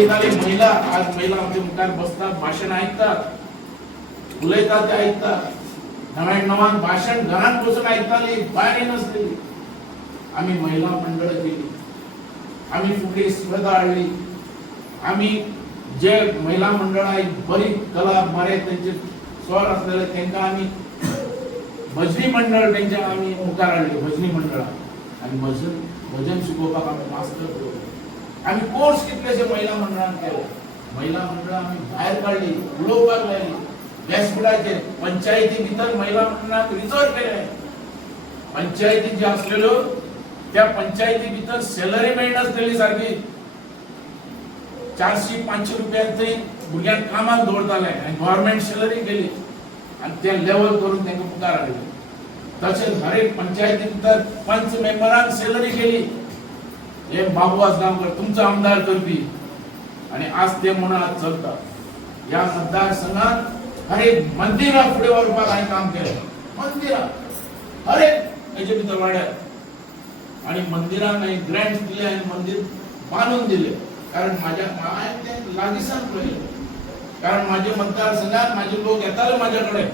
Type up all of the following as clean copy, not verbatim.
इथली महिला आज महिला आमच्या मुखार बसतात, भाषण ऐकतात, उलयतात ते ऐकतात. नव्यान भाषण घरात बसून ऐकताली, बाहेर नसलेली. आम्ही महिला मंडळ केली, आम्ही फुगे स्पर्धा आणली. आम्ही जे महिला मंडळ आहे बरी कला बरे त्यांचे स्वर असलेले त्यांना आम्ही भजनी मंडळ त्यांच्या आम्ही मुखार आणले. भजनी मंडळ आणि भजन शिकवपाक आम्ही मास्तर केलो. आम्ही कोर्स कितलेशे महिला मंडळान केले. महिला मंडळ आम्ही बाहेर काढली, उडोवपाक लायली. व्यासपीठाचेर पंचायती भितर महिला मंडळाक रिजर्व केले. पंचायती जे असलेलो त्या पंचायती भितर सॅलरी मेळनासलेली सारखी 400-500 रुपया थंय भुरग्यांक कामाक दवरताले आनी गव्हर्नमेंट सॅलरी केली आणि ते लेवल करून तांकां मुखार हाडले. तशेंच हर एक पंचायती भितर पंच मेंबरांक सॅलरी केली. हे बाबू आसगांवकर तुमचो आमदार करपी आणि आज ते म्हणून आज चलता. या मतदारसंघात हर एक मंदिरा फुडें व्हरपाक हांवें काम केलें. मंदिरा हर एक हेचे भितर वाड्यार आणि मंदिराक हांवें ग्रँट्स दिले आनी मंदिर बांदून दिले. कारण माझ्या हांवें तें लागींसान पळयलें. कारण माझे मतदारसंघात माझे लोक येताले माझ्या कडेन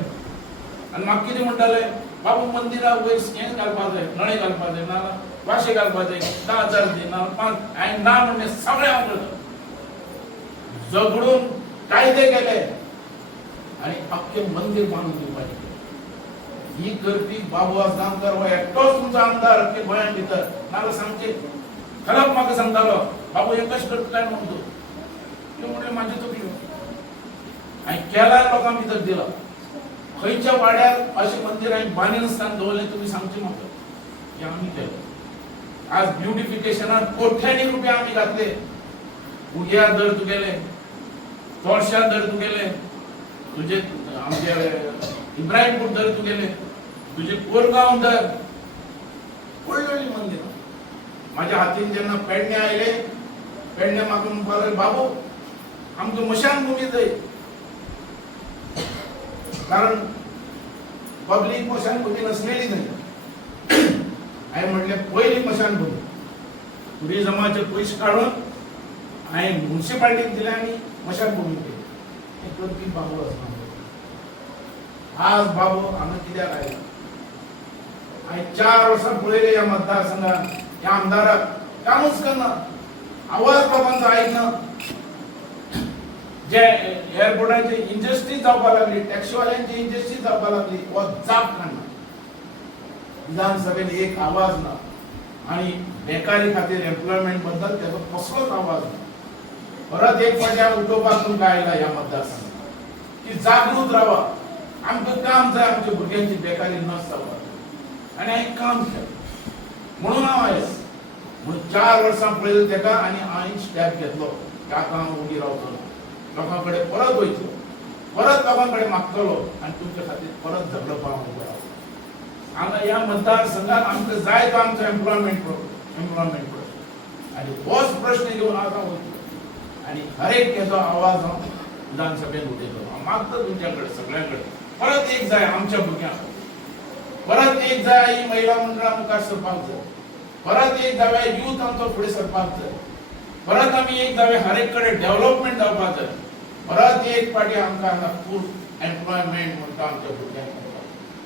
आनी म्हाका कितें म्हणटाले, बाबू मंदिराक वयर हें घालपाक जाय, नळे घालपाक जाय, ना वाशे घालपाक जाय, 10,000 दी ना 5. हांवें ना म्हणलें सगळें हांव करता. झगडून कायदे केले आणि अख्खें मंदिर बांदून दिवपाचें. ही करपी बाबू आसगांवकर हो एकटोच तुमचो आमदार अख्खे गोंयांत भितर. नाजाल्यार सांगचे खराब म्हाका सांगतालो, बाबू हे कशें करता काय म्हणून तूं. त्यो म्हणलें म्हाज्यो तकल्यो. हांवें केला लोकां भितर दिला. खंयच्या वाड्यार अशें मंदिर हांवें बांदिनासतना दवरलें तुमी सांगचें म्हाका. हें आमी केलें. आज ब्युटिफिकेशनाक कोट्यांनी रुपया आमी घातले. उग्यार धर तुगेले, तोरशा धर तुगेले, तुजे आमचे इब्राहिमपूर धर तुगेले, तुजे कोरगांव धर, व्हडली व्हडली मंदिरां. म्हाज्या हातीन जेन्ना पेडणे आयले, पेडणे म्हाका म्हणपाक लागले, बाबू आमकां मशानभूमी जाय. कारण पब्लीक मशानभूमी नसलेली थंय. हांवें म्हणलें पयली मशानभूमी टुरिजमाचे पयशे काडून हांवें म्युनिसिपालिटीक दिले आनी मशानभूमी केली. हें करपी बाबू आसगांवकर. आज बाबू हांगा कित्याक आयला? हांवें 4 वर्सां पळयले ह्या मतदारसंघात. ह्या आमदाराक कामूच करना, आवाज लोकांचो आयकना. जे एअरपोर्टाची इंडस्ट्री जावपाक लागली, टॅक्सीवाल्यांची इंडस्ट्री जावपाक लागली, हो जाप काडना. विधानसभेत एक आवाज ना आणि बेकारी खातीर एम्प्लॉयमेंट बद्दल त्याचो कसलोच आवाज ना. परत एक फावटी उठोवपाक तुमकां आयला ह्या मतदारसंघात की जागृत रावा. आमकां काम जाय, आमच्या भुरग्यांची बेकारी नस जावपाक आनी हांवें काम केलें म्हणून हांव आयलो. म्हणून 4 वर्सां पळयलें तेका आनी हांवें स्टॅप घेतलो की आतां हांव उगी रावतलो, लोकां कडेन परत वयतलो, परत लोकां कडेन मागतलो आनी तुमचे खातीर परत झगडपाक हांव उबो रावतलो. हांगा ह्या मतदारसंघात आमकां जाय तो आमचो एम्प्लॉयमेंट प्रश्न आनी होच प्रश्न घेवन आज हांव वयतलो आनी हर एक हेचो आवाज हांव विधानसभेत उठयतलो. हांव मागता तुमच्या कडेन सगळ्यां कडेन परत एक जाय आमच्या भुरग्यांक, परत एक जाय ही महिला मंडळां मुखार सरपाक जाय, परत एक जाय यूथ आमचो फुडें सरपाक जाय, परत आमी एक जाय हर एक कडेन डेव्हलपमेंट जावपाक जाय, परत एक फावटी आमकां हांगा फूल एम्प्लॉयमेंट म्हणटा आमच्या भुरग्यांक.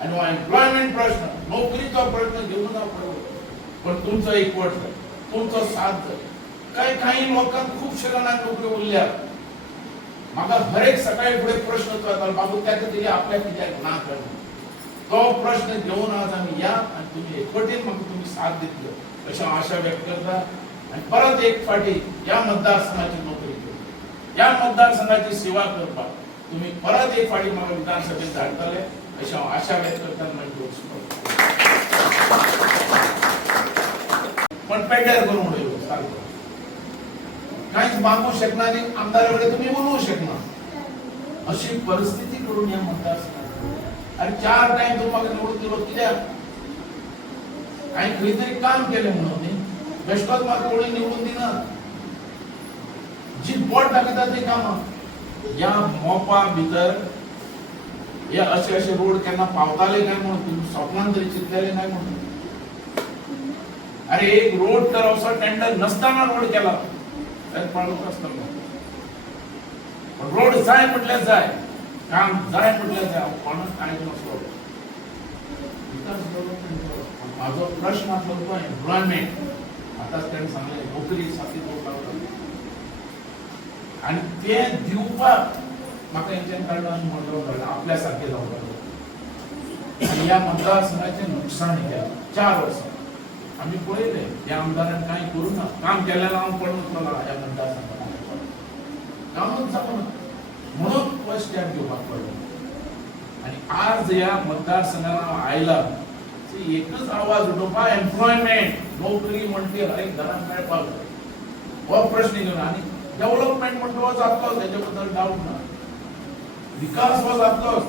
आनी हो एम्प्लॉयमेंट प्रश्न, नोकरीचो प्रश्न घेवन हांव पळयलो. पण तुमचो एकवट जाय, तुमचो साथ जाय. काही लोकांक खुबशे जाणांक नोकरी उरल्या. म्हाका हर एक सकाळी फुडें प्रश्न येतालो, बाबू ताका दिली आपल्याक कित्याक ना करना. तो प्रश्न घेवन आज आमी या आनी तुमी एकवटीन म्हाका तुमी साथ दितलो अशें हांव आशा व्यक्त करता. आनी परत एक फावटी ह्या मतदारसंघाची नोकरी घेवन, ह्या मतदारसंघाची सेवा करपाक तुमी परत एक फावटी म्हाका विधानसभेत धाडटले अशें हांव आशा व्यक्त करता. पण पेड्ड्यार करून उडयलो सारको. कांयच मागूंक शकना आनी आमदारा कडेन तुमी उलोवंक शकना अशी परिस्थिती करून ह्या मतदारसंघात. आनी 4 टायम तूं म्हाका निवडून दिलो कित्याक? हांवें खंय तरी काम केलें म्हणून न्ही. बेश्टोच म्हाका कोणी निवडून दिनात. जी बोट दाखयता ती कामां. ह्या मोपा भितर हे अशे रोड केन्ना पावताले काय म्हणून तुमी स्वप्नांत तरी चिंतलेले काय म्हणून? अरे एक रोड तर असो टेंडर नसताना रोड केला तर पळोवंक आसतलो. रोड जाय म्हटल्यार जाय, काम जाय म्हटल्यार जाय, कोणाक काय नसलो विकास डेव्हलपमेंट. माझो प्रश्न आसलो तो एम्प्लॉयमेंट. आताच ताणें सांगलें नोकरी साठी लोक लागतात आनी ते दिवपाक म्हाका हेंच्यान कडल्यान म्हणलो धाडला आपल्या सारके जावपाक. आनी ह्या मतदारसंघाचें नुकसाण केलें 4 वर्सां. आमी पळयलें ह्या आमदारान कांय करूं ना. काम केलें हांव पळोवंक लागला ह्या मतदारसंघात कामच जावना म्हणून फर्स्ट स्टॅप घेवपाक पडलो. आनी आज ह्या मतदारसंघात हांव आयला एकच आवाज उठोवपा एम्प्लॉयमेंट, नोकरी म्हणटी एक घरांत मेळपाक जाय हो प्रश्न घेवन. आनी डेव्हलपमेंट म्हणटा हो जातलो, तेजे बद्दल डावट ना. विकास हो जातलोच.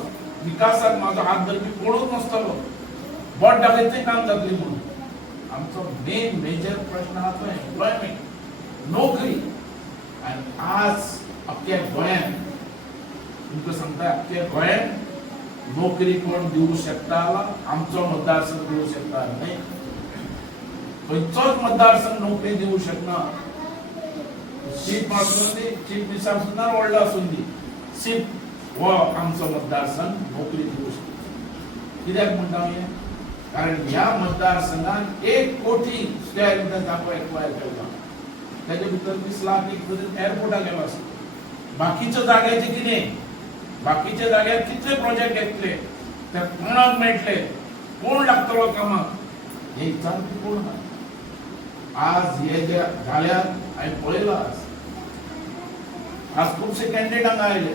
विकासाक म्हाजो हात धरपी कोणूच नासतलो. बोट दाखयतलें काम जातलें म्हणून. आमचो मेजर प्रश्न आहा तो एम्प्लॉयमेंट, नोकरी. आनी आज अख्ख्या गोंयांत तुमकां सांगता अख्ख्या गोंयांत नोकरी कोण दिवंक शकता? आमचो मतदारसंघ दिवंक शकता न्हय. खंयचोच मतदारसंघ नोकरी दिवंक शकना. सीप आसून दी, चीफ मिनिस्टर आसून दी, व्हडलो आसून दी, सीप हो आमचो मतदारसंघ नोकरी दिवंक शकता. कित्याक म्हणटा हांव हें? कारण ह्या मतदारसंघात 1 कोटी स्क्वेअर मिटर जागो एक्वायर केला. तेजे भितर 20 लाख एक एअरपोर्टा गेलो आसता. बाकीच्या जाग्याचे कितें? बाकीच्या जाग्यार कितले प्रोजेक्ट येतले, ते कोणाक मेळटले, कोण लागतलो कामाक, हे विचारपी कोण ना. आज हे जे जाल्यार हांवें पळयलो आज खुबशे कॅन्डिडेट हांगा आयले.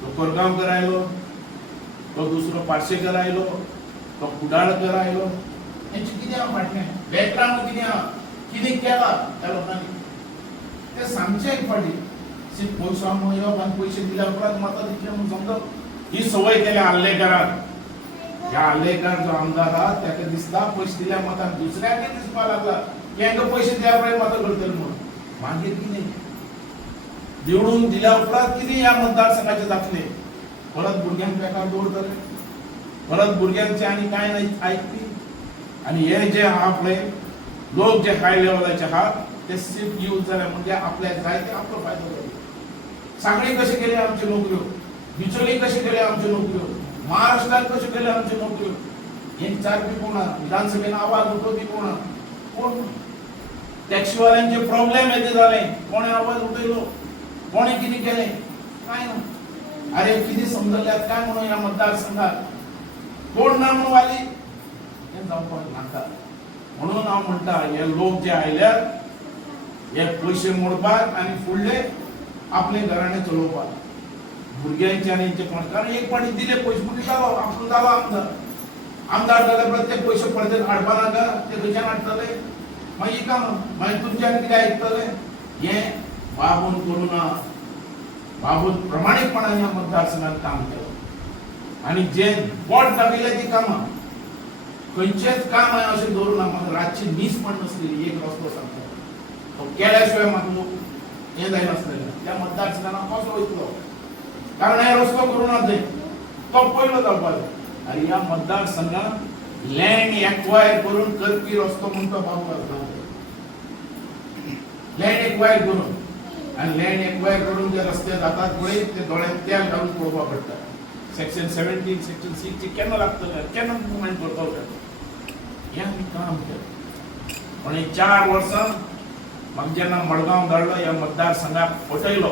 तो कोरगांवकर आयलो, तो दुसरो पार्सेकर आयलो, तो कुडाळकर आयलो. हेंचे कितें आहा फाटलें बॅकग्रावंड कितें आहा, कितें केलां त्या लोकांनी ते सांगचें एक फावटी. पयसो आमकां येवप आनी पयशे दिल्या उपरांत मतां दितले म्हणून समजप ही संवय केल्या आल्लेकाराक. ह्या आल्लेकार जो आमदार आहा ताका दिसता पयशे दिल्या मतां दुसऱ्याकय दिसपाक लागला हांकां पयशे दिल्या उपरांत मतां करतले म्हणून. मागीर कितें निवडून दिल्या उपरांत कितें ह्या मतदारसंघाचें जातलें? परत भुरग्यांक बेकार दवरतले, परत भुरग्यांचे आनी कांय नाही आयकपी. आनी हे जे आहा पळय लोक जे हाय लेवलाचे आहा ते सिर्फ यूज जाले म्हणजे आपल्याक जाय ते आपलो फायदो जालो. सांगली कशें केले आमच्यो नोकऱ्यो, बिचोली कशें केले आमच्यो नोकऱ्यो, महाराष्ट्रात कशें केले आमच्यो नोकऱ्यो, हे विचारपी कोण? विधानसभेन आवाज उठोवपी कोण? कोण? टॅक्सीवाल्यांचे प्रॉब्लेम येते जाले, कोणे आवाज उठयलो, कोणे कितें केलें? कांय ना. अरे कितें समजल्यात काय म्हणून ह्या मतदारसंघात कोण ना म्हणून वाली हें जावपाक नाका. म्हणून हांव म्हणटा हे लोक जे आयल्यात हे पयशे मोडपाक आनी फुडले आपले घराणे चलोवपाक. भुरग्यांचे आनी हेंचे कोण? कारण एक पाटी दिले पयशे म्हणजे जालो आपूण जालो आमदार. आमदार जाल्यार प्रत्येक पयशे परत हाडपा नाका, ते खंयच्यान हाडटले? मागीर काम मागीर तुमच्यान कितें आयकतले? हें बाबून करूं ना. बाबून प्रमाणीकपणान ह्या मतदारसंघात काम केलें आनी जे बोट दाखयलें ती कामां खंयचेंच काम हांवें अशें दवरूं ना. म्हाका रातची न्हीद पण नासली. एक रस्तो सांगता तो केल्या शिवाय म्हाका हें जायनासलें. त्या मतदारसंघान हांव कसो वयतलो? कारण हे रस्तो करूं ना थंय तो पयलो जावपाक जाय. आनी ह्या मतदारसंघात लँड एक्वायर करून करपी रस्तो म्हणून तो बाबू घालता. लँड एक्वायर करून आनी लँड एक्वायर करून जे रस्ते जातात पळय ते दोळ्यांत तेल घालून पळोवपाक पडटा. सेक्शन 17 सेक्शन 6 केन्ना लागतले, केन्ना मुवमेंट करतले, हें आमी काम केलें. पण 4 वर्सां म्हाका जेन्ना मडगांव धाडलो ह्या मतदारसंघाक फटयलो,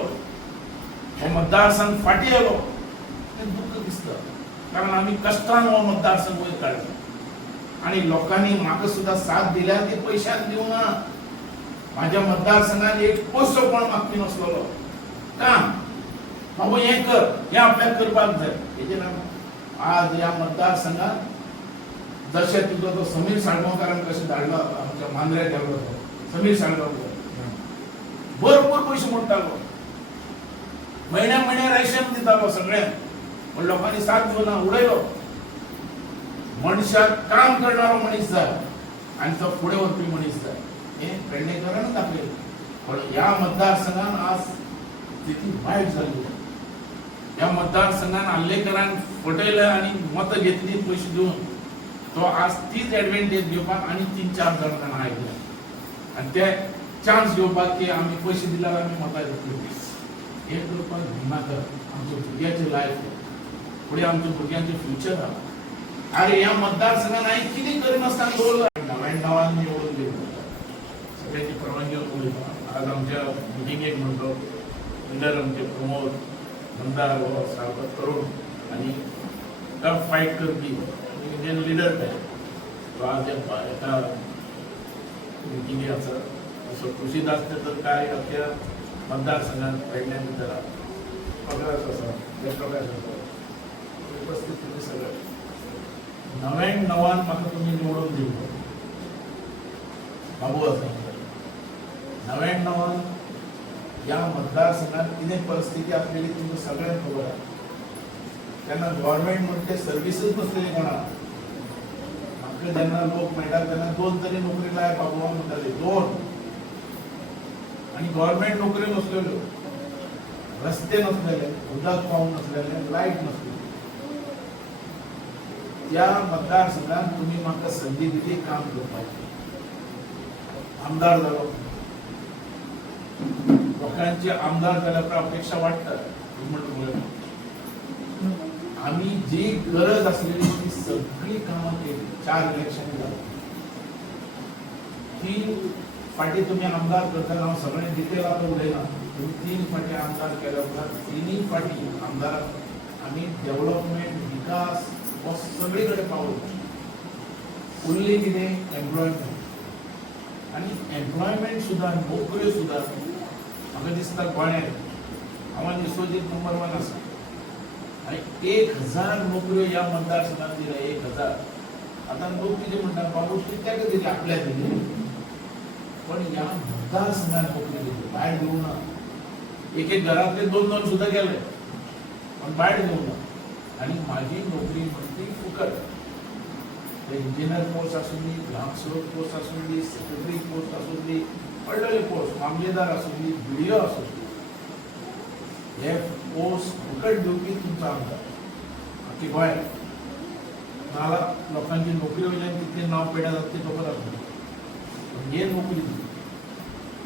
हो मतदारसंघ फाटी येयलो, तें दुख्ख दिसता. कारण आमी कश्टान हो मतदारसंघ वयर काडलो आनी लोकांनी म्हाका सुद्दां साथ दिल्या ती पयशान दिवंक ना. म्हाज्या मतदारसंघात एक पयसो कोण मागपी नासलो. काम बाबू हें कर, हें आपल्याक करपाक जाय. हेजेर आज ह्या मतदारसंघात जशें तुजो तो समीर साळगांवकारान कशें धाडलो आमच्या मांद्र्याक गेल्लो तो समीर साळगांवकर भरपूर पयशे मोडटालो, म्हयन्या रेशन दितालो सगळ्यांक. पण लोकांनी साथ दिवना, उडयलो. मनशाक काम करणारो मनीस जाय आनी तो फुडें वचपी मनीस जाय. हें पेडणेकरान दाखयलें. पण ह्या मतदारसंघान आज स्थिती वायट जाली. ह्या मतदारसंघान आल्लेकरान फटयले आनी मतां घेतली पयशे दिवन. तो आज तीच एडवांटेज घेवपाक आनी 3-4 जाणां आयले आनी ते चान्स घेवपाक की आमी पयशे दिल्यार आमी मतां घेतली. एक रुपया भिमा कर आमच्या भुरग्याचे लायफ पुढे आमच्या भुरग्यांचे फ्युचर हा अरे या मतदारसंघात नाही किती करीनासतना दवरलं 99 निवडून दिलं सगळ्यांची परवानगी उलयता आज आमच्या मिटिंगेक म्हणतो लीडर आमचे प्रमोद मंदार सावकाश तरुण आणि टफ फाईट करपी इंडियन लीडर ते तो आज एका मिटिंगे आसा असो खुशीत आसता तर काय अख्ख्या मतदारसंघात पहिल्या भितर प्रकाश आसा जयप्रकाश आसा उपस्थित तुम्ही सगळे 99 म्हाका तुम्ही निवडून दिलो बाबू आसा 99 या मतदारसंघात किती परिस्थिती असलेली तुमचं सगळ्यांना खबर आहे त्यांना गव्हर्नमेंट म्हणते सर्व्हिसेस नसलेली कोणा म्हाका जेन्ना लोक मेळटा तेन्ना 2 तरी नोकरी लायक बाबू म्हणटाले 2 आणि गव्हर्नमेंट नोकरी नसलेल्यो रस्ते नसलेले उदक पावूंक नसलेले लाईट नसलेली त्या मतदारसंघात तुम्ही म्हाका संधी दिली काम करपाची आमदार जालो लोकांचे आमदार जाल्यार अपेक्षा वाटता आम्ही जी गरज असलेली ती सगळी कामं केली 4 इलेक्शन झाली ती फाटी तुम्ही आमदार करताना हांव सगळें डिटेल आता उलयना तुम्ही 3 फाटी आमदार केल्या उपरांत 3 फाटी आमदार आम्ही डेव्हलपमेंट विकास हो सगळी कडेन पावलो उरली कितें एम्प्लॉयमेंट आणि एम्प्लॉयमेंट सुद्धा नोकऱ्यो सुद्धा म्हाका दिसता गोंयांत हांव दिसोजीत नंबर 1 आसा आणि 1000 नोकऱ्यो ह्या मतदारसंघात दिल्या 1000 आता लोक कितें म्हणटा बाबू कित्याक दिली आपल्या दिली पण ह्या मतदारसंघात नोकरी दिली भायर दिवं ना एक घरातले 2 सुद्धा गेले पण भायर दिवं ना आणि माझी नोकरी म्हणटी फुकट इंजिनियर पोस्ट आसूंदी ग्रामसेवक पोस्ट आसूंदी सेक्रेटरी पोस्ट आसूंदी व्हडले पोस्ट मामलेदार आसूंदी व्हिडिओ आसूंदी हे पोस्ट फुकट दिवपी तुमचा आमदार बाकी गोंयांत नाला लोकांची नोकरी वयल्यान कितले नांव पेड्या जाता ते खबर आसा हे नोकरी दिली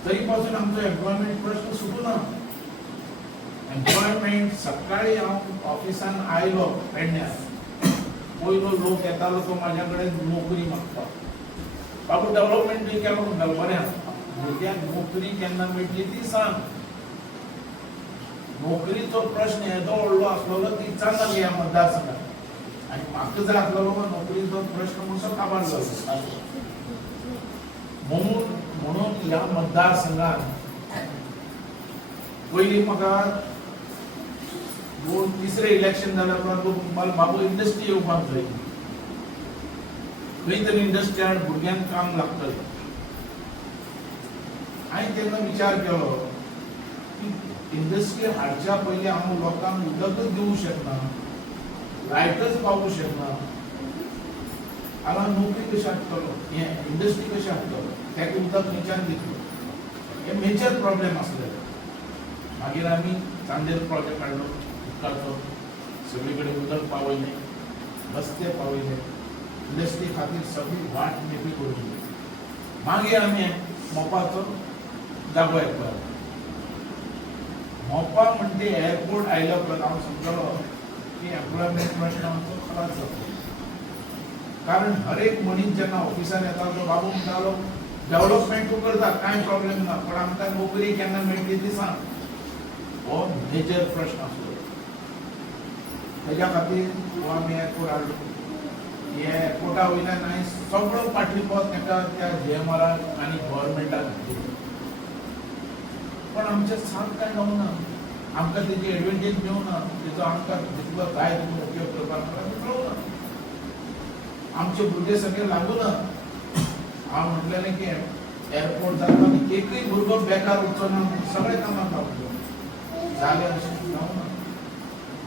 तरी पासून आमचो एम्प्लॉयमेंट प्रश्न सुटूना एम्प्लॉयमेंट सकाळी हांव ऑफिसान आयलो पेडण्यार पयलो लोक येतालो तो म्हाज्या कडेन नोकरी मागता बाबू डेव्हलपमेंट बी केलो म्हणटालो बरें भुरग्यांक नोकरी केन्ना मेळटली ती सांग नोकरीचो प्रश्न येदो व्हडलो आसलेलो ती सांगली ह्या मतदारसंघात आनी म्हाका जाय आसलेलो नोकरीचो प्रश्न म्हणसो काबार जालो म्हणून ह्या मतदारसंघात पयलीं म्हाका 2-3 इलेक्शन जाल्या उपरांत बाबू इंडस्ट्री येवपाक जाय खंय तरी इंडस्ट्री हाड भुरग्यांक काम लागतलें हांवें तेन्ना विचार केलो की इंडस्ट्री हाडच्या पयलीं हांव लोकांक उदकच दिवंक शकना लायटच पावूंक शकना हांव नोकरी कशी हाडटलो हे इंडस्ट्री कशी हाडटलो तेका उदक खंयच्यान दितलो हे मेजर प्रॉब्लेम आसलेलो मागीर आमी चांदेर प्रोजेक्ट हाडलो उदकाचो सगळे कडेन उदक पावयलें रस्ते पावयले इंडस्ट्री खातीर सगळी वाट मेकळी करून मागीर आमी मोपाचो जागो येतलो मोपा म्हणटे एअरपोर्ट आयल्या उपरांत हांव समजलो की एम्प्लॉयमेंट प्रश्न आमचो खलास जातलो कारण हर एक मनीस जेन्ना ऑफिसान येतालो तो बाबू म्हणटालो डेव्हलपमेंट तूं करता कांय प्रॉब्लेम ना पण आमकां नोकरी केन्ना मेळटली ती सांग हो मेजर प्रश्न आसलो तेज्या खातीर आमी एअरपोर्ट हाडलो हे एअरपोर्टा वयल्यान हांवें सगळो पाठिंबो ताका त्या JMRक आनी गव्हर्नमेंटाक दिलो पण आमचें सांग कांय जावना आमकां तेजी एडवांटेज मेळूना तेजो आमकां जितलो जाय तितलो उपयोग करपाक मेळूना आमचे भुरगे सगळे लागूना हांव म्हटलेलें की एअरपोर्ट जाता एकूय भुरगो बेकार उरचो ना सगळे कामाक लागलो जालें अशें जावना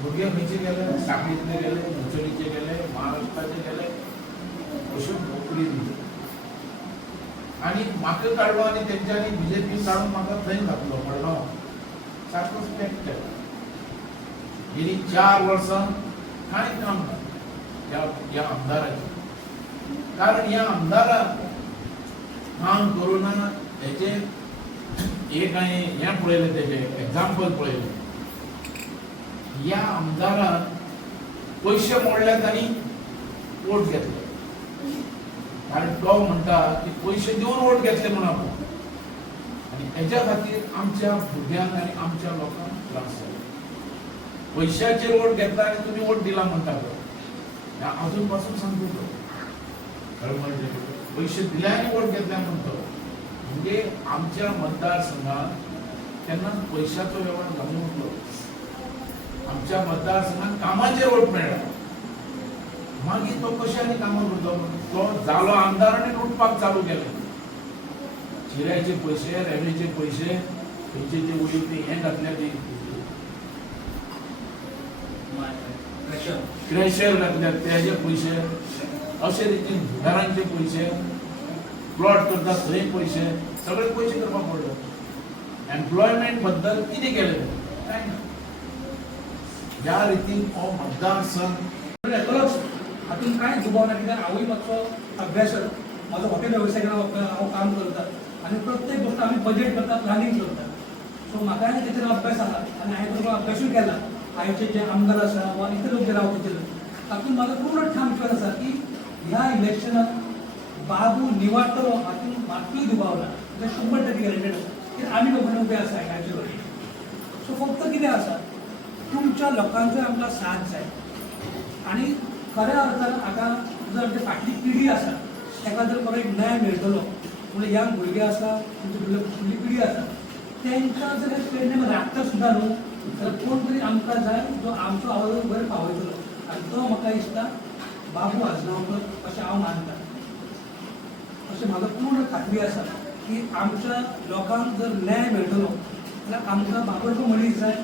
भुरगे खंयचे गेले सांगलीतले गेले मंचोलीचे गेले महाराष्ट्राचे गेले अश्यो नोकरी दिली आनी म्हाका काडलो आनी तेंच्यांनी BJP काडून म्हाका थंय घातलो मडगांव सारको स्टेप केलो गेली 4 वर्सां कांय काम ना ह्या आमदाराचें कारण ह्या आमदारान काम करुना हेचे एक हांवें हें पळयलें तेजें एग्जाम्पल पळयलें या आमदारान पैसे मोडल्यात आणि वोट घेतले आणि तो म्हणता की पैसे देऊन वोट घेतले म्हणून आपण आणि त्याच्या खातीर आमच्या भुरग्यांक आणि आमच्या लोकांक त्रास जालो. पैशाचेर वोट घेतला आणि तुम्ही वोट दिला म्हणता अजून पासून सांगतो म्हणजे पैसे दिले आणि वोट घेतल्या म्हणतो म्हणजे आमच्या मतदारसंघात त्यांना पैशाचो व्यवहार जाऊन उठलो. आमच्या मतदारसंघात कामाचे वोट मेळ्ळा मागीर तो कशाने कामां करतो तो जालो आमदारांनी लुटपाक चालू केले. चिऱ्याचे पैसे रेल्वेचे पैसे खंयचे ते उडीव ते हे घातल्या ते क्रेशर घातल्यात त्याचे पैसे अशे रितीन घरांचे पैसे प्लॉट करतात थंय पैसे सगळे पैसे करपाक पडले. एम्प्लॉयमेंट बद्दल कितें केलें काय ना ज्या रितीन हो मतदारसंघ हातून काय दुबाव ना कित्याक हांवूय मातसो अभ्यासक माझो हॉटेल वेवसायान हांव काम करता आनी प्रत्येक गोष्ट आमी बजेट करता प्लॅनिंग करता सो म्हाकाय तेचेर अभ्यास आहा आनी हांवें तो अभ्यासूय केला. आयचे जे आमदार आसा वा इतर लोक जे रावता तेचेर तातूंत म्हाका पूर्ण ठाम विश्वास आसा की ह्या इलेक्शनात बाबू निवाडटलो हातून मात्तूय दुबाव ना म्हणजे 100% गॅरंटेड आसा कित्याक आमी लोकांनी उबे आसा ह्याचे कडेन. सो फक्त कितें आसा तुमच्या लोकांचो आमकां साथ जाय आनी खऱ्या अर्थान आतां जर जे फाटली पिढी आसा ताका जर बरो एक न्याय मेळटलो म्हणजे यंग भुरगे आसा तुमची फुडली पिढी आसा तांकां जर पेडणे राखता सुद्दां न्हू जाल्यार कोण तरी आमकां जाय जो आमचो आवाज बरें पावयतलो आनी तो म्हाका दिसता बाबू आजगांवकर अशें हांव मानता. अशें म्हाका पूर्ण खात्री आसा की आमच्या लोकांक जर न्याय मेळटलो जाल्यार आमकां बाबूचो मनीस जाय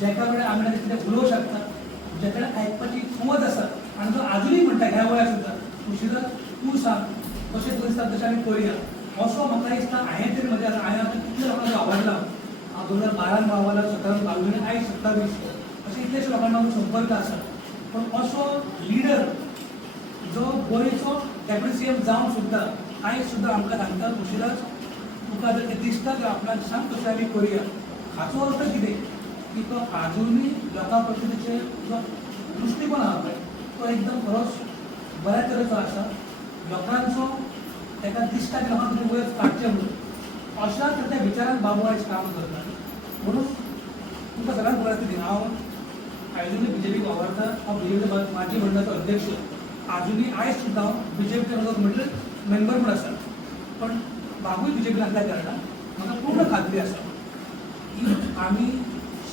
जेका कडेन आमी कितें उलोवंक शकता ज्या कडेन आयकपाची समज आसा आनी जो आजुनूय म्हणटा ह्या वयार सुद्दां खुशीदार तूं सांग कशें दिसता तशें आमी करुया असो म्हाका दिसता. हांवें तरी म्हज्या हांवें आतां कितल्या लोकांक आवडला हांव 2012 भावाला 17 बावीस आयज 27 अशें इतलेशे लोकांना संपर्क आसा पण असो लिडर जो गोंयचो डेप्युटी सीएम जावन सुद्दां आयज सुद्दां आमकां सांगता खुशीदार तुका जर तें दिसता की आपणाक सांग तशें आमी करुया हाचो अर्थ कितें की तो आजुनूय लोकां प्रतीचे जो दृश्टीकोन आहा पळय तो एकदम खरोच बऱ्या तरेचो आसा. लोकांचो ताका दिसता की म्हाका तुजें वयर काडचें म्हणून अशा तरेच्या विचारान बाबू आयज काम करता. म्हणून तुमकां सगळ्यांक खबर आसा हांव आजुनूय बीजेपीक वावरता. हांव बीजेपीचो माजी मंडळाचो अध्यक्ष आजुनूय आयज सुद्दां हांव बीजेपीचो म्हणजे मेंबर म्हूण आसा पण बाबूय बीजेपीन आसल्या कारणान म्हाका पूर्ण खात्री आसा की आमी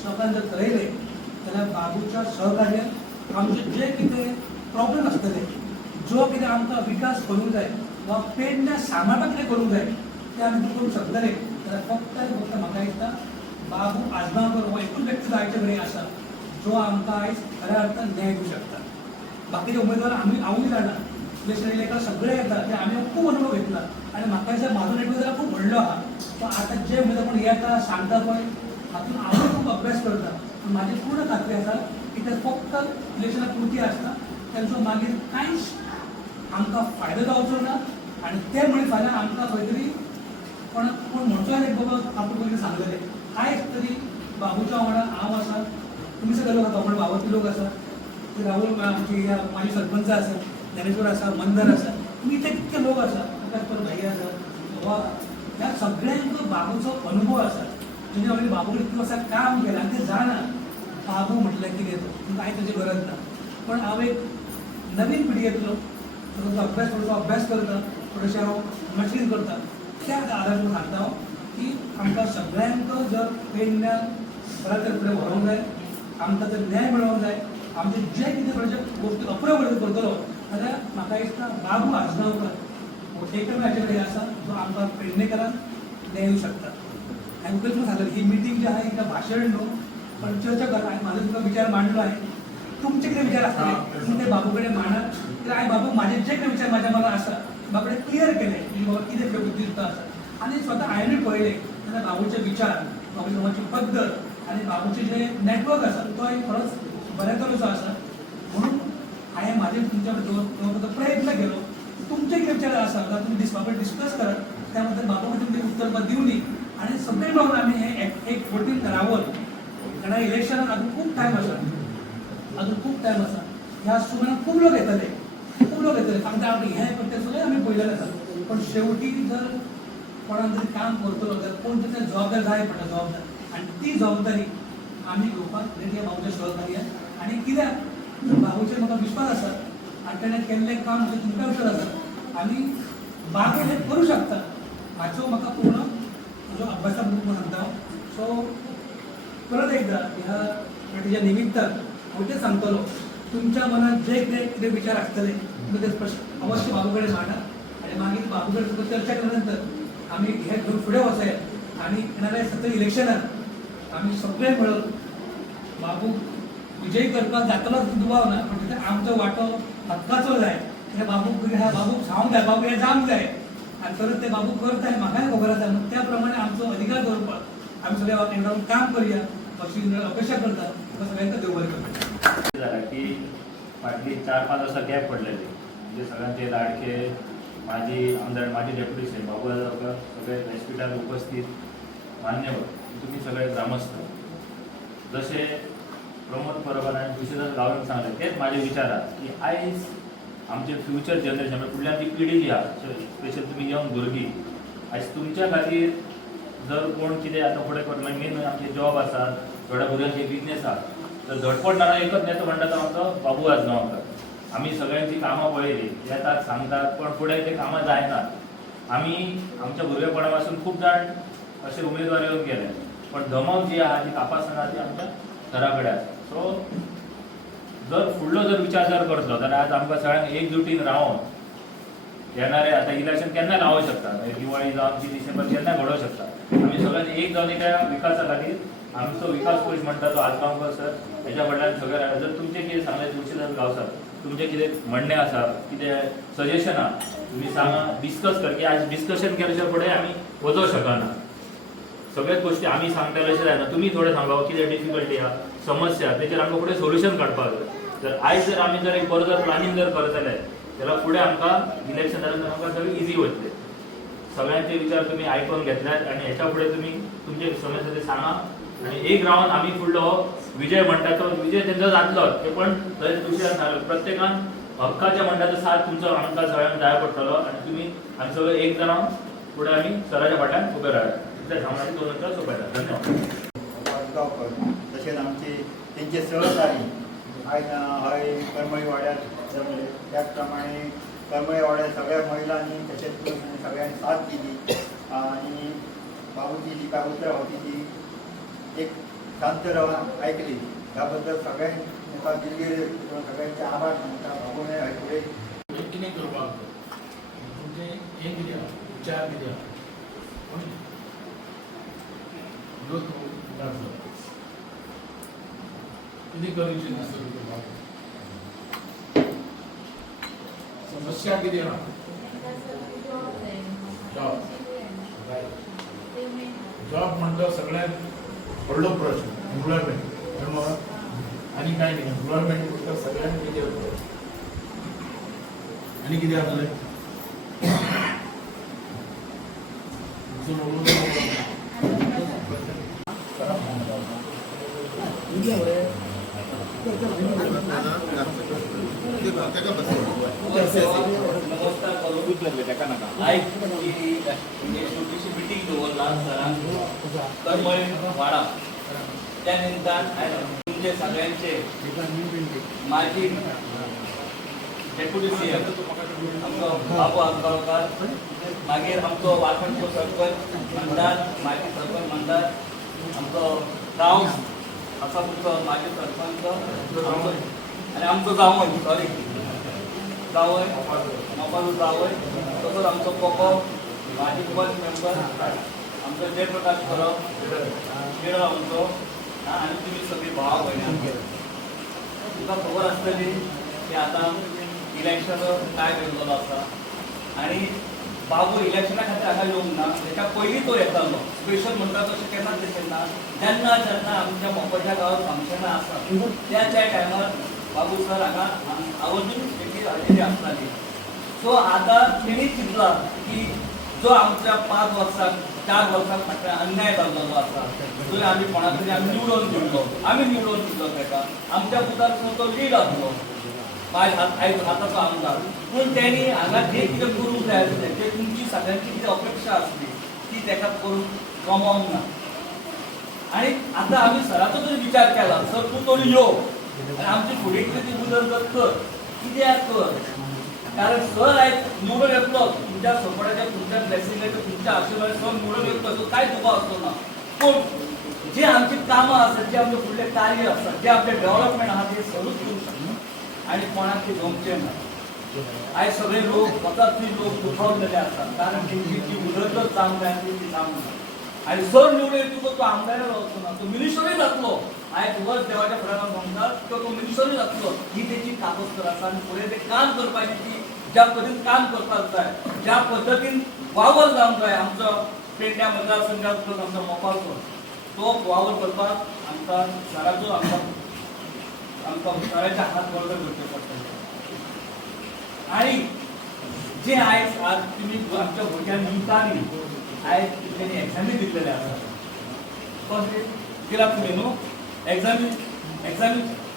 लोकांक जर कळयलें जाल्यार बाबूच्या सहकार्यान आमचे जे कितें प्रॉब्लेम आसतले जो कितें आमकां विकास करूंक जाय वा पेडण्या सांबाळपाक कितें करूंक जाय तें आमी करूंक शकतले जाल्यार फक्त आनी फक्त म्हाका दिसता बाबू आजगांवकर हो एकूच व्यक्ती जायचे कडेन आसा जो आमकां आयज खऱ्या अर्थान न्याय दिवंक शकता. बाकीचे उमेदवार हांवूय जाणा इलेक्शन इलेक्शन सगळे येता ते हांवें खूब अनुभव घेतला आनी म्हाका दिसता म्हाजो नेटवर्क जाल्यार खूब व्हडलो आहा. सो आतां जे उमेदवार कोण येता सांगता पळय हातून हांवूय खूब अभ्यास करता पूण म्हाजी पूर्ण खात्री आसा की ते फक्त इलेक्शना पुरती आसता तांचो मागीर कांयच आमकां फायदो जावचो ना आनी ते म्हणून फाल्यां आमकां खंय तरी कोण म्हणचो एक बाबा आपूण पयलीं सांगलेले आयज तरी बाबूच्या वांगडा हांव आसा तुमी सगळे लोक आसा कोण भावती लोक आसा ते राहुल आमची माजी सरपंच आसा ज्ञानेश्वर आसा मंदर आसा तुमी इतले कितके लोक आसा आकाश भाई आसा वा ह्या सगळ्यांक बाबूचो अनुभव आसा म्हणजे आमी बाबू कितले वर्सां काम केलें आनी ते जाणा बाबू म्हटल्यार कितें तो तुमकां कांय ताची गरज ना. पण हांव एक नवीन पिढी येतलो थोडोसो अभ्यास करता थोडेशें हांव मॅचिंग करता त्या आधारान सांगता हांव की आमकां सगळ्यांक जर पेडण्यान बऱ्या तरे फुडें व्हरोंक जाय आमकां जर न्याय मेळोवंक जाय आमचे जे कितें थोडेशे गोश्टी अप्रोवल करतलो जाल्यार म्हाका दिसता बाबू आजगांवकर एकमेव हाचे कडेन आसा जो आमकां पेडणेकरान न्याय दिवंक शकता. हांवें पयलीं सांगलें ही मिटींग जी आहा ही भाशण न्हू पण चर्चा करा हांवें म्हाजो तुका विचार मांडलो आहे तुमचे कितें विचार आसतले तुमी ते बाबू कडेन मांडात कित्याक हांवें बाबू म्हाजे जे कितें विचार म्हाज्या मनांत आसा बाबा कडेन क्लियर केले की बाबा कितें प्रवृत्ती आसा आनी स्वता हांवेंय पळयलें जाल्यार बाबूचे विचार बाबूची कामाची पद्दत आनी बाबूचे जे नेटवर्क आसा तो एक खरोच बऱ्या तरेचो आसा. म्हणून हांवें म्हाजे तुमच्या दवरपाचो प्रयत्न केलो तुमचे कितें विचार आसा जाल्यार तुमी बाबा डिस्कस करात त्या बद्दल बाबा कडेन तुमी उत्तर दिवनी आनी सगळे मेळून आमी हें एक फोटीन रावल कारण इलेक्शनात अजून खूप टाइम आसा, अजून खूप टाइम आसा. ह्या सुमाराक खूप लोक येतले, खूप लोक येतले. सांगता आपण हे करते सगळे आम्ही पळयलेले आसा. पण शेवटी जर कोणाक तरी काम करतलो जाल्यार कोण तरी जबाबदार जाय पडटा, जबाबदार. आणि ती जबाबदारी आम्ही घेवपाक रेडी आहा बाबूच्या सहकार्या. आणि कित्याक बाबूचेर म्हाका विश्वास आसा आनी ताणें केल्लें काम म्हणजे तुमकां विश्वास आसा आनी बागेन हें करूं शकता हाचो म्हाका पूर्ण म्हजो अभ्यासाक म्हणून सांगता. सो परत एकदा ह्या पार्टीच्या निमित्तान हांव तें सांगतलो, तुमच्या मनात जे कितें विचार आसतले तुम्ही ते स्पश्ट अवश्य बाबू कडेन मांडा. आणि मागीर बाबू कडेन सगळं चर्चा केल्या नंतर आमी हे घेवन फुडें वचया. आणि येणाऱ्या 17 इलेक्शनात आमी सगळे मेळून बाबू विजयी करपाक जातलो दुबाव ना, पण तिथे आमचो वाटो हक्काचो जाय. हे बाबूक सांगूंक जाय, बाबू हे जावंक जाय. आणि परत ते बाबू करताय म्हाकाय खबर आसा. मग त्या प्रमाणे आमचो अधिकार दवरपाक आमी सगळे वाटेन रावन काम करया अशी अपेक्षा करता. सगळ्यांका देव बरें करता. झाला की फाटली 4-5 वर्सां गॅप पडलेली, म्हणजे सगळ्यांचे लाडके माजी आमदार, माजी डेप्युटी सीएम बाबू गावकर, सगळे व्यासपीठार उपस्थित मान्यवर, तुम्ही सगळे ग्रामस्थ, जसे प्रमोद परब आणि तुळशीदास गांवकर सांगले तेच माझे विचार आहेत की आयज आमचे फ्युचर जनरेशन म्हणजे फुडल्यान ती पिढी जी आहा, स्पेशल तुमी यंग भुरगीं, आयज तुमच्या खातीर जर कोण कितें आतां फुडें करता, मेन आमचे जॉब आसात, थोड्या भुरग्यांचे बिझनेस आहा, तर धडपडणारा एकच नेतो म्हणटा तो आमचो बाबू गांवकर. आम्ही सगळ्यांची कामां पळयली, येतात सांगतात, पण फुडें ते कामां जायनात. आमी आमच्या भुरगेपणा पासून खूब जाण असे उमेदवार येवन गेले, पण धमक जी आहा ती तपासना ती आमच्या घरा कडेन आसा. सो जर फुडलो जर विचार जर करतलो जाल्यार आज आमकां सगळ्यांक एकजुटीन रावन येणारे आता इलेक्शन केन्ना लावूं शकता, दिवाळी जावन की डिसेंबर केन्ना घडोवं शकता. आमी सगळ्यांनी एक जावन एका विकासा खातीर आमचो विकास कोश म्हणटा तो आजगांवकर सर, हेच्या फाटल्यान सगळे रावले. जर तुमचे कितें सांगले तुळशीदास गांवकर, तुमचे कितें म्हणणें आसा, कितें सजेशन आहा, तुम्ही सांगा, डिस्कस कर. की आज डिस्कशन केल्याच्या फुडें आमी वचों शकना. सगळ्याच गोष्टी आमी सांगतले अशें जायना. तुमी थोडें सांगा कितें डिफिकल्टी आहा, समस्या, तेचेर आमकां फुडें सोल्युशन काडपाक जाय. तर आयज जर आमी जर एक बरो जर प्लॅनिंग जर करतले जाल्यार फुडें आमकां इलेक्शन जाल्यार आमकां सगळें इजी वतलें. सगळ्यांचे विचार तुमी आयकून घेतल्यात आणि हेच्या फुडें तुमी तुमचे समस्या ते सांगा. आणि एक रावन आमी फुडलो विजय म्हणटा तो विजय तेंचो जातलो. ते पण थंय तुळशीदास सांगलें प्रत्येकान हक्काचें म्हणटा तो साथ तुमचो आमकां सगळ्यांक जाय पडटलो. आनी तुमी आमी सगळे एक जावन फुडें आमी सराच्या फाटल्यान उबे रावया. इतलें सांगून 2 मिनटां सोंपयता. धन्यवाद. तशेंच आमचे तेंचे सहकारी आयज हय करमळी वाड्यार जमले, त्याच प्रमाणे करमळी वाड्यार सगळ्या महिलांनी तशेंच पुरुषांनी सगळ्यांनी साथ दिली. आणि बाबूची जी काय उतरां होती ती एक शांत रावन ऐकली. त्याबद्दल सगळ्यांनी म्हाका दिलगीर सगळ्यांचे आभार मानता. बाबूने हय फुडें कितें करपाक तुमचे हे कितें आहा, विचार कितें आहा, कितें करूचें दिसता तुका? समस्या कितें आहा? जॉब, जॉब म्हणटा सगळ्यात व्हडलो प्रश्न. एम्प्लॉयमेंट आनी कांय न्ही. एम्प्लॉयमेंट म्हणटा सगळ्यांत कितें आनी कितें आसलें छोटीशी मिटिंग दवरला सरान करमळी वाडा. त्या निमतान तुमचे सगळ्यांचे माजी डेप्युटी सीएम आमचो बाबू आंबेडकर, मागीर आमचो वाळपणचो सरपंच मंदार, माजी सरपंच मंदार, आमचो गांव आसा तुमचो माजी सरपंच आनी आमचो जावय, सॉरी जावय मोबायल जावय, तसोच आमचो कोको माजी पंच मेंबर, आमचो जयप्रकाश परब खेळ आमचो, आनी तुमी सगळी भाव भयणी. तुका खबर आसतली की आतां इलेक्शन काय वेगळो आसा आनी बाबू इलेक्शना खातीर हांगा येवंक ना. तेच्या पयलीं तो येतालो. स्पेशल म्हणटा तशें केन्नाच तशें ना. जेन्ना जेन्ना आमच्या मोपच्या गांवांत फंक्शनां आसता त्या टायमार बाबू सर हांगा आवर्जून तेची हाजेरी आसताली. सो आतां तेणीच चिंतला की जो आमच्या 5 वर्सांक 4 वर्सां फाटल्यान अन्याय जाल्लो आसा थंय आमी कोणाक तरी आमी निवडून दिल्लो आमी निवडून दिल्लो ताका आमच्या पुतार तो लीड आसलो आयज आतांचो आमदार पूण तेणी हांगा जे कितें करूंक जाय आसलें ते तुमची सगळ्यांची कितें अपेक्षा आसली ती ताका करूंक जमोंक ना आनी आतां आमी सराचो जर विचार केला सर तूं थोडी यो आनी आमची फुडें कितें ती उदरगत कर कित्याक कर कारण सर आयज निवडून येतलो तुमच्या सपोर्टाच्या तुमच्या ब्लेसिंगाच्या तुमच्या आशिर्वादान सर निवडून येतलो तो कांय दुबाव आसलो ना पूण जे आमची कामां आसात जे आमचे फुडले कार्य आसा जे आमचे डेव्हलपमेंट आहा ते सरूच करूंक शकना आनी कोणाक ते जमचें ना आयज सगळे लोक फकत ती लोक दुखावलेले आसात कारण तेंची जी उदरगत जावंक जाय ती जावंक ना आनी सर निवडून येतलो तो आमदार रावचो ना तो मिनिस्टरूय जातलो आयज वर्स देवाच्या फुड्यान म्हणटा तो मिनिस्टरूय जातलो ही तेची कागोस्तर आसा आनी फुडें तें काम करपाची ती ज्या पद्दतीन काम करपाक जाय ज्या पद्दतीन वावर जावंक जाय आमचो पेडण्या मतदारसंघांतलो आमचो मोपाचो तो वावर करपाक आमकां सराचो आमकां सराच्या हात बळगत करचे पडटले आनी जे आयज आज तुमी आमच्या भुरग्यांक युथांनी आयज तेणी एग्जामी दिल्लेले आसा कशें दिला तुमी न्हू एग्जामी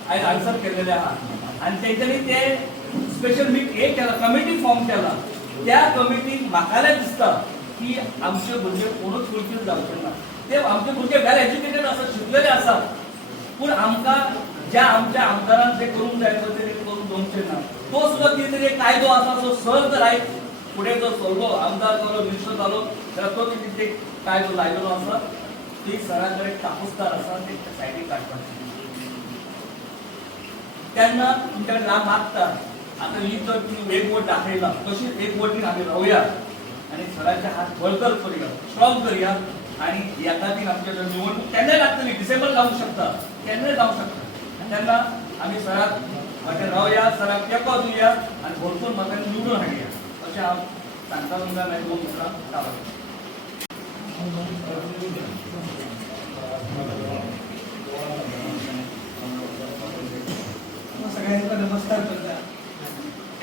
आयज आन्सर केलेले आहा आनी तेंच्यांनी ते स्पेशल हे केला कमिटी फॉर्म केला त्या कमिटीक म्हाका दिसता की आमचे भुरगे कोणूच फुलफील जावचे ना ते आमचे भुरगे वेल एज्युकेटेड आसात शिकलेले आसात पूण आमकां ज्या आमच्या आमदारान जे करूंक जाय ते करूंक जमचें ना तो सुद्दां कितें तरी एक कायदो आसा सो सर जर आयज फुडें जर सरलो आमदार जालो मिनिस्टर जालो जाल्यार तो कितें एक कायदो लायलेलो आसा ती सरा कडेन कापूसदार आसा ते सायडीक काडपाचें तेन्ना तुमच्या कडेन हांव मागता आतां ही जर तुमी एक वोट दाखयला तशीच एक वोटीन आमी रावया आनी सराचे हात बळकट करुया स्ट्रॉंग करुया आनी ह्या खातीर आमच्या निवडणूक केन्नाय लागतली डिसेंबर जावंक शकता केन्नाय जावंक शकता तेन्ना आमी सराक वाटेर रावया सराक तेंको दिवया आनी भरपूर मतांनी निवडून हाडया अशें हांव सांगता तुमकां हांवें 2 उतरां रावया सगळ्यांना नमस्कार करता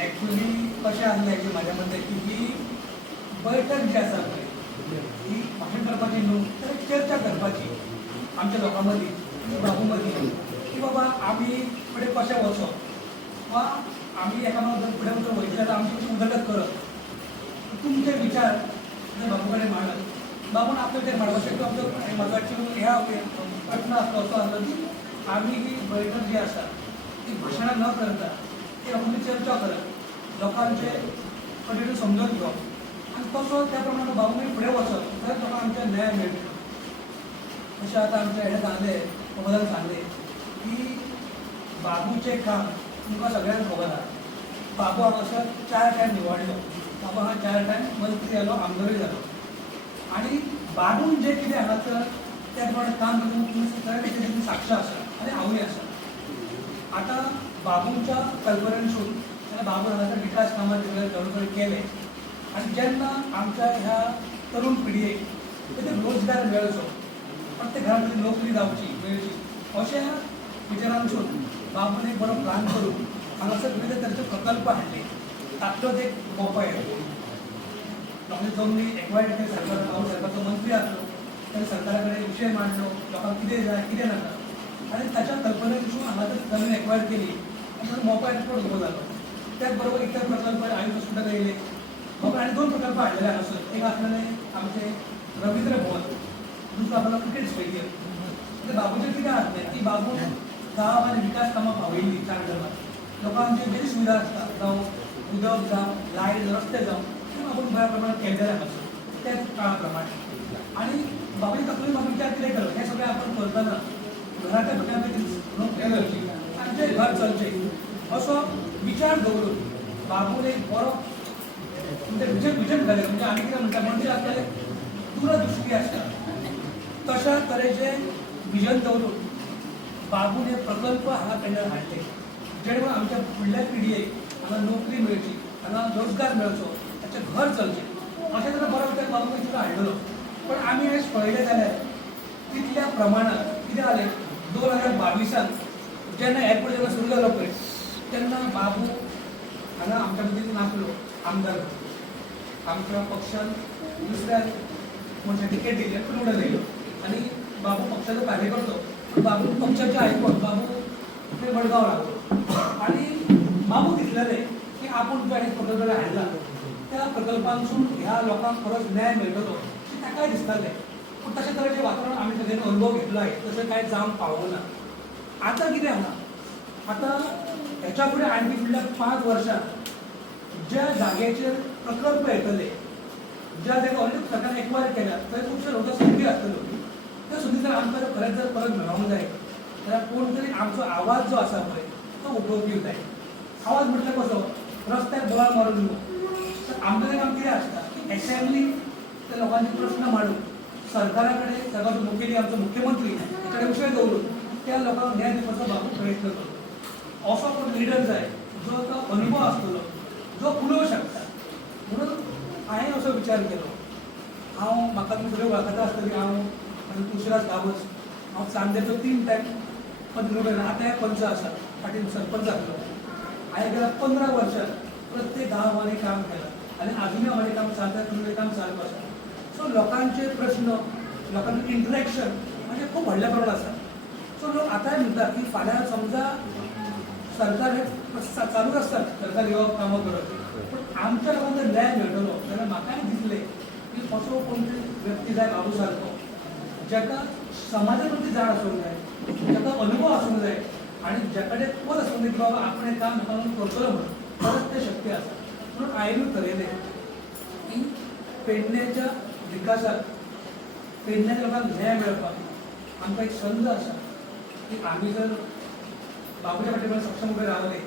ॲक्च्युली कशें आसलें की म्हाज्या मते की ही बैठक जी आसा पळय ही भाशण करपाची न्हू तर एक चर्चा करपाची आमच्या लोकां मदीं बाबू मदीं की बाबा आमी फुडें कशें वचप वा आमी एकामेकां फुडें वचून वयतले जाल्यार आमची कशी उदरगत करप तुमचे विचार बाबू कडेन मांडप बाबून आपले ते मांडपाक शकता आमचो म्हाका ह्या प्रश्न आसलो असो आसलो की आमी ही बैठक जी आसा ती भाशणां न करता ती आपण चर्चा करप लोकांचे कडेन समजून घेवप आनी तसो त्या प्रमाणे बाबूय फुडें वचप जाल्यार लोकांक आमचे न्याय मेळटलो अशें आतां आमचे हेडे सांगले प्रबोधान सांगले की बाबूचें काम तुमकां सगळ्यांक खबर आहा बाबू हांगासर 4 टायम निवडलो बाबू हांगा 4 टायम मंत्री जालो आमदारूय जालो आनी बाबून जें कितें हांगासर त्या प्रमाणे काम करून तुमी साक्ष आसा आनी हांवूय आसा आता बाबूंच्या कल्पनेसून त्याला बाबू हांगासर विकास कामां थोडे केले आनी जेन्ना आमच्या ह्या तरुण पिडयेक कितें रोजगार मेळचो प्रत्येक घरा भितर नोकरी जावची मेळची अशा विचारांसून बाबून एक बरो प्लान करून हांगासर विविध तरेचे प्रकल्प हाडले तातूंत एक मोबायल म्हणजे जमनी एक्वायर केली सरकार हांव सरकारचो मंत्री आसलो त्याने सरकारा कडेन विशय मांडलो लोकांक कितें जाय कितें नाका आनी ताच्या कल्पनेसून हांगासर जमीन एक्वायर केली आनी मोबायल रिपोर्ट उबो जालो त्याच बरोबर इतर प्रकल्प आयुष हॉस्पिटल येयले बाबा आनी 2 प्रकल्प हाडलेले हांगासर एक आसलेले आमचे रवींद्र भवन दुसरो आसलो क्रिकेट स्टेडियम ते बाबूचें कितें आसलें की बाबू गांव आनी विकास कामां पावयल्ली 4 गांवांत लोकांची बरी सुविधा आसता जावं उदक जावं लायट रस्ते जावं ते बाबून बऱ्या प्रमाणात केल्लेले हांगासर त्याच काळा प्रमाणे आनी बाबून तकली म्हाका विचार कितें केलो हें सगळें आपण करतना घराच्या भुरग्यां खातीर नोकरी मेळची आमचें घर चलचें असो विचार दवरून बाबून एक बरो म्हणजे विजन घालें म्हणजे आमी कितें म्हणटा मंडळी आपल्याले दूरदृष्टी आसता तशा तरेचे विजन दवरून बाबून हे प्रकल्प हांगा पेंडर हाडले जेणे करून आमच्या फुडल्या पिडयेक हांगा नोकरी मेळची हांगा रोजगार मेळचो ताचें घर चलचें अशें तरेन बरो विचार बाबून सुद्दां हाडलेलो पण आमी आयज पळयलें जाल्यार तितल्या प्रमाणात कितें जालें 2022 जेन्ना एअरपोर्ट जेन्ना सुरू जालो पळय तेन्ना बाबू हांगा आमच्या मदीं नासलो आमदार आमच्या पक्षान दुसऱ्या म्हणजे तिकीट दिली आणि निवडून गेलो आणि बाबू पक्षाचं कार्य करतो. बाबू पक्षाचे ऐकून बाबू ते वडगाव लागतो आणि बाबू दिसलेले की आपण जो एक प्रकल्प हाडला त्या प्रकल्पांसून ह्या लोकांक खरोच न्याय मेळटलो की ताकाय दिसतालें. पूण तशें तरेचें वातावरण आमी सगळ्यांनी अनुभव घेतलो आहे, तशें कांय जावंक पावूं ना. आतां कितें आसा, आतां हेच्या फुडें आणखी फुडल्या 5 वर्सां ज्या जाग्याचेर प्रकल्प येतले, ज्या जाग्यार ऑलरेडी सरकार एक्वायर केल्या थंय खुबशे लोक संदी आसतल्यो. त्या संदी जर आमकां खरेंच जर परत मेळोंक जाय जाल्यार कोण तरी आमचो आवाज जो आसा पळय तो उठोवपी जाय. आवाज म्हटल्यार कसो, रस्त्यार बोवाळ मारून न्हू, तर आमचें काम कितें आसता की एसेंब्ली त्या लोकांचे प्रश्न मांडून सरकारा कडेन सगळ्याचो मुखेली आमचो मुख्यमंत्री कडेन विशय दवरून त्या लोकांक न्याय दिवपाचो बाबू प्रयत्न करतो. असो कोण लिडर जाय जो तो अनुभव आसतलो, जो उलोवंक शकता. म्हणून हांवें असो विचार केलो. म्हाका तुमी सगळे वळखता आसतली, हांव आनी तुळशीराज गांवस, हांव सांजेचो 3 टायम पंच निवडून आतां पंच आसा, फाटीं सरपंच जातलो. हांवें गेल्या 15 वर्सां प्रत्येक गांवांनी काम केलां आनी आजुनूय हांवें काम चालता, तुमचें काम चालू आसा. सो लोकांचे प्रश्न, लोकांचे इंटरेक्शन म्हणजे खूब व्हडल्या प्रमाणात आसा. सो लोक आतांय म्हणटा की फाल्यां समजा सरकार हे चालूच आसतात, सरकार येवप कामां करप, पूण आमच्या लोकांक जर न्याय मेळटलो जाल्यार म्हाकाय दिसलें की असो कोण तरी व्यक्ती जाय बाबू सारको, जाका समाजा प्रती जाण आसूंक जाय, जाका अनुभव आसूंक जाय आनी जाका कडेन पद आसूंक जाय की बाबा आपण हें काम म्हाका करतलो म्हणून, तरच तें शक्य आसा. म्हणून हांवें ठरयलें की पेडण्याच्या विकासात, पेडण्याच्या लोकांक न्याय मेळपाक आमकां एक संद आसा की आमी जर बाबूच्या फाटीर सक्षम उबे रावले